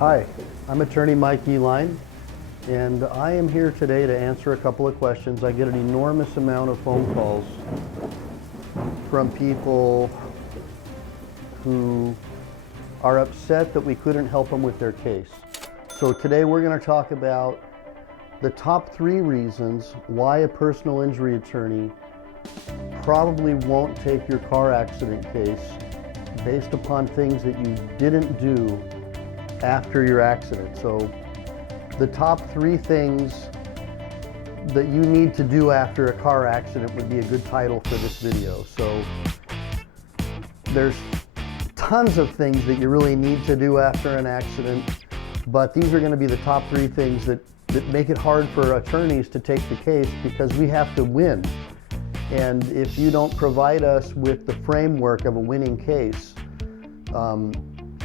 Hi, I'm attorney Mike Ehline, and I am here today to answer a couple of questions. I get an enormous amount of phone calls from people who are upset that we couldn't help them with their case. So today we're going to talk about the top 3 reasons why a personal injury attorney probably won't take your car accident case based upon things that you didn't do after your accident. So the top 3 things that you need to do after a car accident would be a good title for this video. So there's tons of things that you really need to do after an accident, but these are going to be the top 3 things that make it hard for attorneys to take the case because we have to win. And if you don't provide us with the framework of a winning case,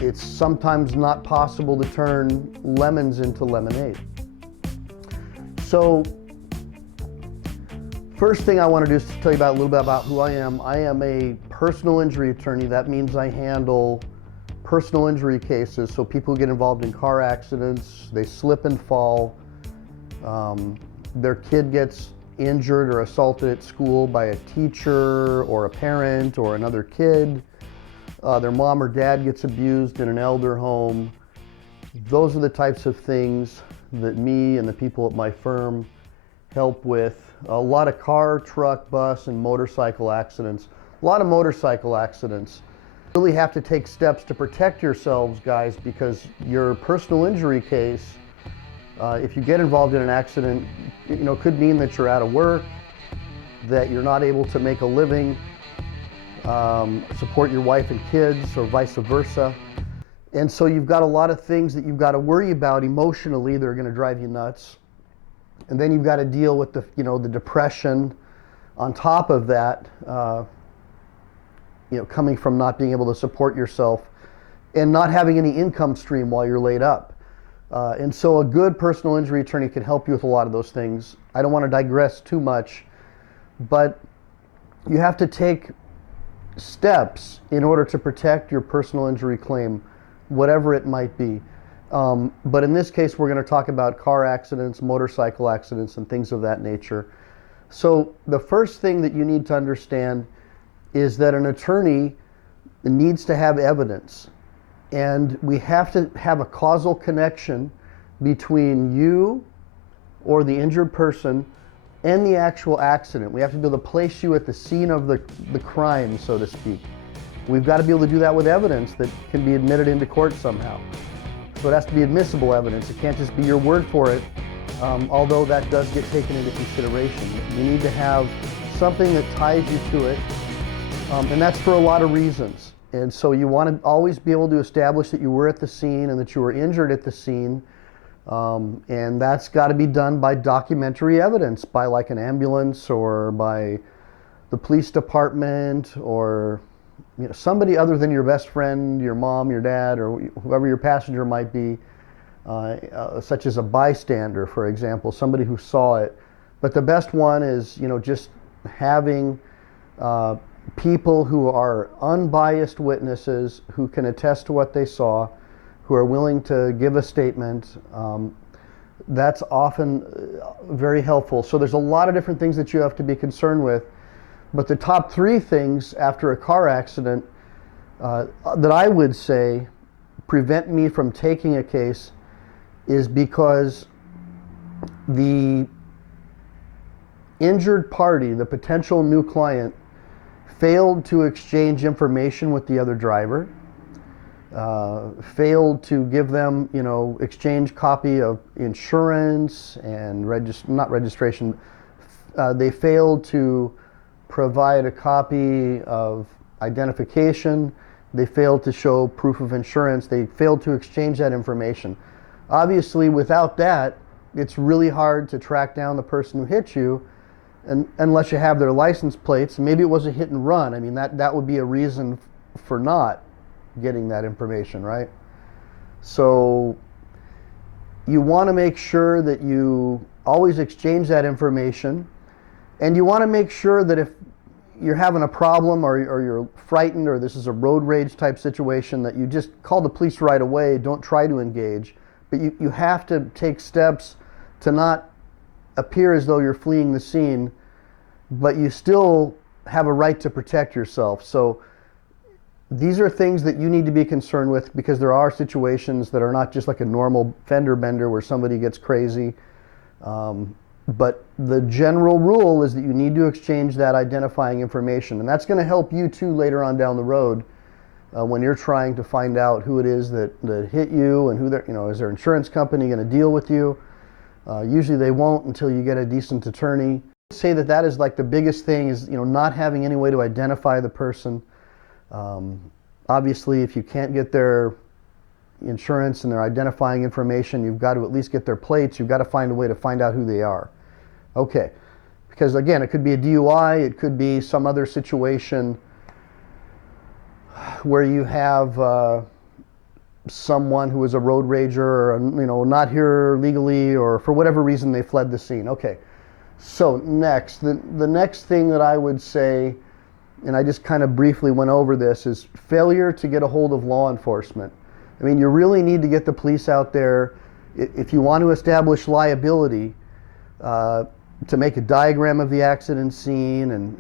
it's sometimes not possible to turn lemons into lemonade. So first thing I want to do is to tell you about a little bit about who I am. I am a personal injury attorney. That means I handle personal injury cases. So people who get involved in car accidents, they slip and fall, their kid gets injured or assaulted at school by a teacher or a parent or another kid. Their mom or dad gets abused in an elder home. Those are the types of things that me and the people at my firm help with. A lot of car, truck, bus, and motorcycle accidents. A lot of motorcycle accidents. You really have to take steps to protect yourselves, guys, because your personal injury case, if you get involved in an accident, could mean that you're out of work, that you're not able to make a living, support your wife and kids, or vice versa. And so you've got a lot of things that you've got to worry about emotionally that are going to drive you nuts. And then you've got to deal with the depression on top of that, coming from not being able to support yourself and not having any income stream while you're laid up. And so a good personal injury attorney can help you with a lot of those things. I don't want to digress too much, but you have to take steps in order to protect your personal injury claim, whatever it might be. But in this case, we're going to talk about car accidents, motorcycle accidents, and things of that nature. So the first thing that you need to understand is that an attorney needs to have evidence. And we have to have a causal connection between you or the injured person and the actual accident. We have to be able to place you at the scene of the crime, so to speak. We've got to be able to do that with evidence that can be admitted into court somehow. So it has to be admissible evidence. It can't just be your word for it, although that does get taken into consideration. You need to have something that ties you to it, and that's for a lot of reasons. And so you want to always be able to establish that you were at the scene and that you were injured at the scene. And that's got to be done by documentary evidence, by like an ambulance or by the police department or somebody other than your best friend, your mom, your dad, or whoever your passenger might be, such as a bystander, for example, somebody who saw it. But the best one is just having people who are unbiased witnesses who can attest to what they saw, who are willing to give a statement. That's often very helpful. So there's a lot of different things that you have to be concerned with, but the top 3 things after a car accident that I would say prevent me from taking a case is because the injured party, the potential new client, failed to exchange information with the other driver, failed to give them, exchange copy of insurance and not registration. They failed to provide a copy of identification. They failed to show proof of insurance. They failed to exchange that information. Obviously, without that, it's really hard to track down the person who hit you, and unless you have their license plates. Maybe it was a hit and run. I mean, that would be a reason for not getting that information, right? So you want to make sure that you always exchange that information, and you want to make sure that you're having a problem, or you're frightened, or this is a road rage type situation, that you just call the police right away. Don't try to engage. But you have to take steps to not appear as though you're fleeing the scene, but you still have a right to protect yourself. So these are things that you need to be concerned with, because there are situations that are not just like a normal fender bender where somebody gets crazy. But the general rule is that you need to exchange that identifying information, and that's going to help you too later on down the road when you're trying to find out who it is that hit you, and who is their insurance company going to deal with you. Usually they won't until you get a decent attorney. Say that is like the biggest thing, is not having any way to identify the person. Obviously, if you can't get their insurance and their identifying information, you've got to at least get their plates. You've got to find a way to find out who they are. Okay, because again, it could be a DUI, it could be some other situation where you have someone who is a road rager, or not here legally, or for whatever reason they fled the scene. Okay, so next, the next thing that I would say, and I just kind of briefly went over this, is failure to get a hold of law enforcement. I mean, you really need to get the police out there if you want to establish liability, to make a diagram of the accident scene, and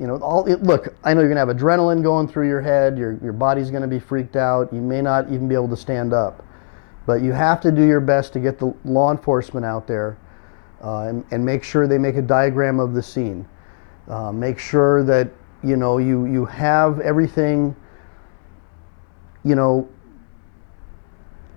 look, I know you're going to have adrenaline going through your head, your body's going to be freaked out, you may not even be able to stand up, but you have to do your best to get the law enforcement out there, and make sure they make a diagram of the scene. Make sure that you have everything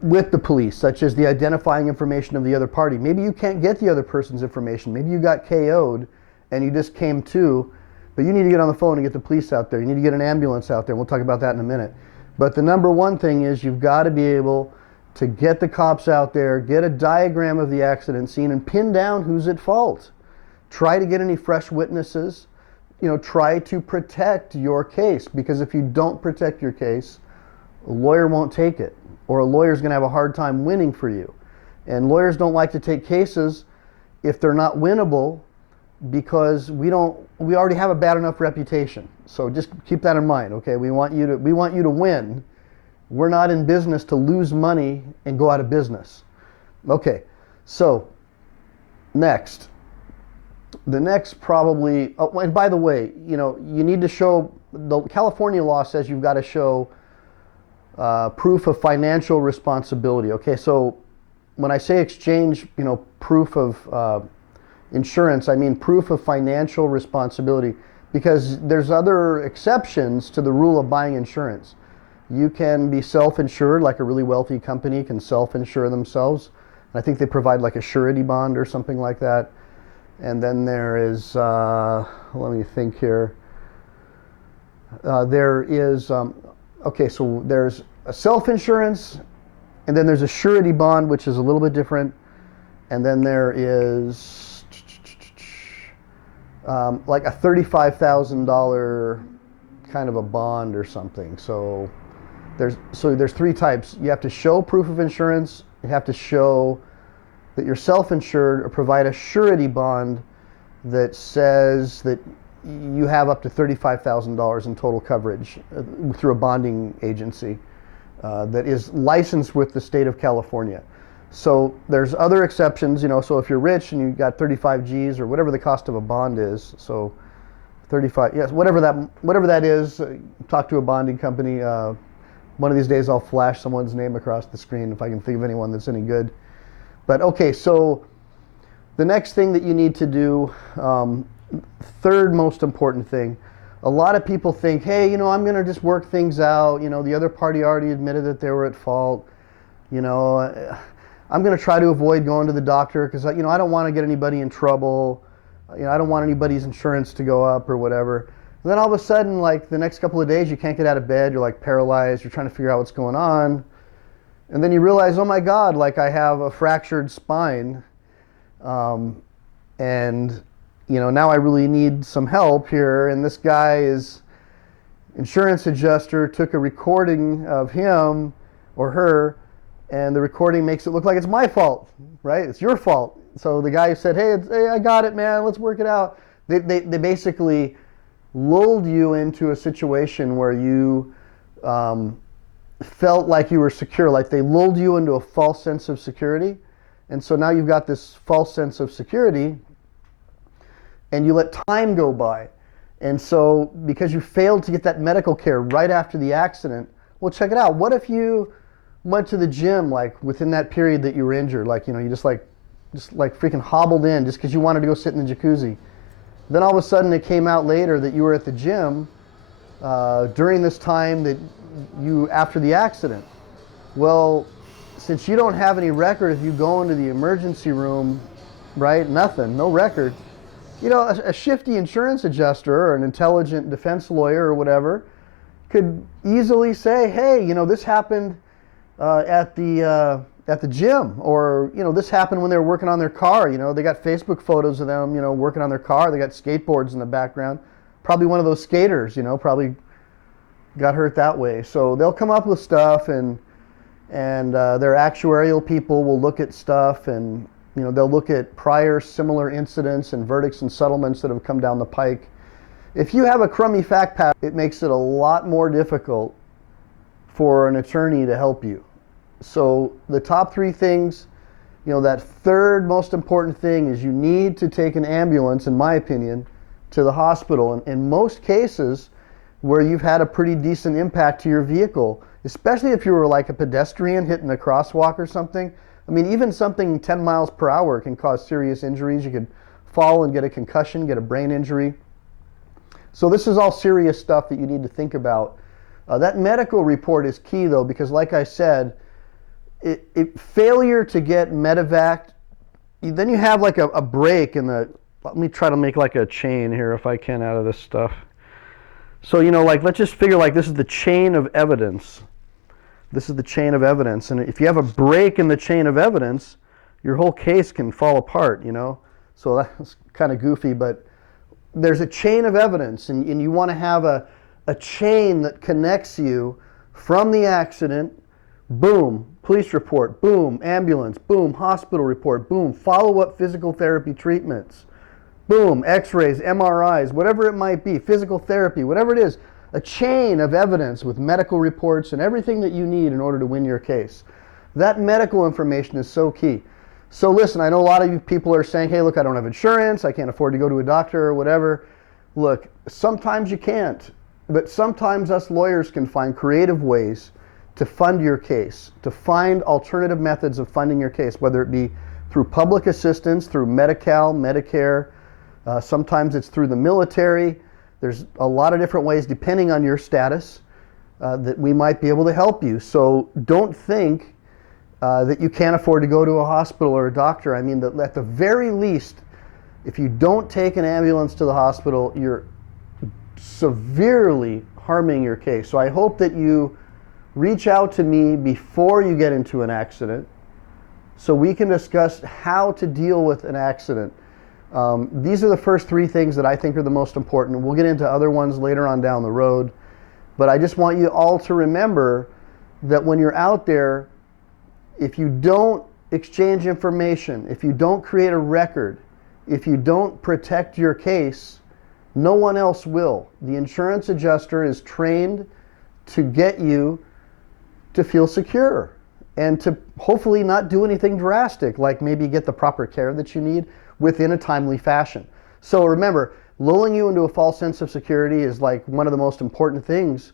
with the police, such as the identifying information of the other party. Maybe you can't get the other person's information. Maybe you got KO'd and you just came to, but you need to get on the phone and get the police out there. You need to get an ambulance out there. We'll talk about that in a minute. But the number one thing is you've got to be able to get the cops out there, get a diagram of the accident scene, and pin down who's at fault. Try to get any fresh witnesses. Try to protect your case, because if you don't protect your case, a lawyer won't take it, or a lawyer's going to have a hard time winning for you. And lawyers don't like to take cases if they're not winnable, because we already have a bad enough reputation. So just keep that in mind, okay? We want you to win. We're not in business to lose money and go out of business. Okay, so next. The next probably, oh, and by the way, you need to show, the California law says you've got to show proof of financial responsibility. Okay, so when I say exchange, proof of insurance, I mean proof of financial responsibility, because there's other exceptions to the rule of buying insurance. You can be self-insured, like a really wealthy company can self-insure themselves. I think they provide like a surety bond or something like that. And then there is, let me think here. There is, okay, so there's a self-insurance, and then there's a surety bond, which is a little bit different. And then there is like a $35,000 kind of a bond or something. So there's three types. You have to show proof of insurance. You have to show that you're self-insured, or provide a surety bond that says that you have up to $35,000 in total coverage through a bonding agency that is licensed with the state of California. So there's other exceptions, so if you're rich and you've got 35 G's, or whatever the cost of a bond is, so 35, yes, whatever that is, talk to a bonding company. One of these days I'll flash someone's name across the screen if I can think of anyone that's any good. But okay, so the next thing that you need to do, third most important thing, a lot of people think, hey, I'm going to just work things out. The other party already admitted that they were at fault. I'm going to try to avoid going to the doctor because, I don't want to get anybody in trouble. I don't want anybody's insurance to go up or whatever. And then all of a sudden, like the next couple of days, you can't get out of bed. You're like paralyzed. You're trying to figure out what's going on. And then you realize, oh my God, like I have a fractured spine. And now I really need some help here. And this guy's insurance adjuster took a recording of him or her, and the recording makes it look like it's my fault, right? It's your fault. So the guy said, hey, I got it, man. Let's work it out. They basically lulled you into a situation where you felt like you were secure, like they lulled you into a false sense of security. And so now you've got this false sense of security and you let time go by. And so because you failed to get that medical care right after the accident, well, check it out. What if you went to the gym like within that period that you were injured? Like, you know, you just like freaking hobbled in just because you wanted to go sit in the jacuzzi. Then all of a sudden it came out later that you were at the gym during this time that after the accident. Well, since you don't have any record of you going to the emergency room, right? Nothing, no record. You know, a shifty insurance adjuster or an intelligent defense lawyer or whatever could easily say, hey, you know, this happened at the gym, or, you know, this happened when they were working on their car. You know, they got Facebook photos of them, you know, working on their car. They got skateboards in the background. Probably one of those skaters, you know, probably got hurt that way. So they'll come up with stuff, and their actuarial people will look at stuff, and, you know, they'll look at prior similar incidents and verdicts and settlements that have come down the pike. If you have a crummy fact pattern, it makes it a lot more difficult for an attorney to help you. So the top three things, you know, that third most important thing is you need to take an ambulance, in my opinion, to the hospital. And in most cases where you've had a pretty decent impact to your vehicle, especially if you were like a pedestrian hitting a crosswalk or something. I mean, even something 10 miles per hour can cause serious injuries. You could fall and get a concussion, get a brain injury. So this is all serious stuff that you need to think about. That medical report is key, though, because like I said, failure to get medevac, then you have like a break in the, let me try to make like a chain here if I can out of this stuff. So, you know, like, let's just figure like this is the chain of evidence. This is the chain of evidence. And if you have a break in the chain of evidence, your whole case can fall apart, you know. So that's kind of goofy, but there's a chain of evidence, and you want to have a chain that connects you from the accident, boom, police report, boom, ambulance, boom, hospital report, boom, follow-up physical therapy treatments, boom, x-rays, MRIs, whatever it might be, physical therapy, whatever it is, a chain of evidence with medical reports and everything that you need in order to win your case. That medical information is so key. So listen, I know a lot of you people are saying, hey, look, I don't have insurance, I can't afford to go to a doctor or whatever. Look, sometimes you can't, but sometimes us lawyers can find creative ways to fund your case, to find alternative methods of funding your case, whether it be through public assistance, through Medi-Cal, Medicare, sometimes it's through the military. There's a lot of different ways, depending on your status, that we might be able to help you. So don't think that you can't afford to go to a hospital or a doctor. I mean, at the very least, if you don't take an ambulance to the hospital, you're severely harming your case. So I hope that you reach out to me before you get into an accident so we can discuss how to deal with an accident. These are the first three things that I think are the most important. We'll get into other ones later on down the road. But I just want you all to remember that when you're out there, if you don't exchange information, if you don't create a record, if you don't protect your case, no one else will. The insurance adjuster is trained to get you to feel secure and to hopefully not do anything drastic, like maybe get the proper care that you need within a timely fashion. So remember, lulling you into a false sense of security is like one of the most important things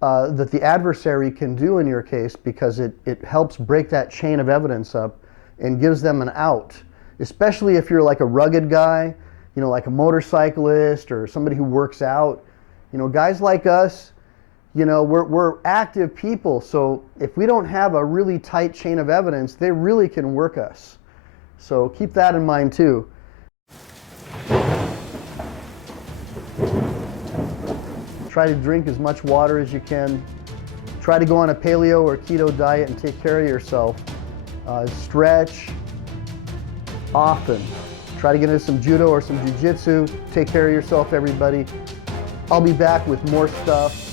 that the adversary can do in your case, because it helps break that chain of evidence up and gives them an out, especially if you're like a rugged guy, you know, like a motorcyclist or somebody who works out. You know, guys like us, you know, we're active people, so if we don't have a really tight chain of evidence, they really can work us. So keep that in mind too. Try to drink as much water as you can. Try to go on a paleo or keto diet and take care of yourself. Stretch often. Try to get into some judo or some jiu-jitsu. Take care of yourself, everybody. I'll be back with more stuff.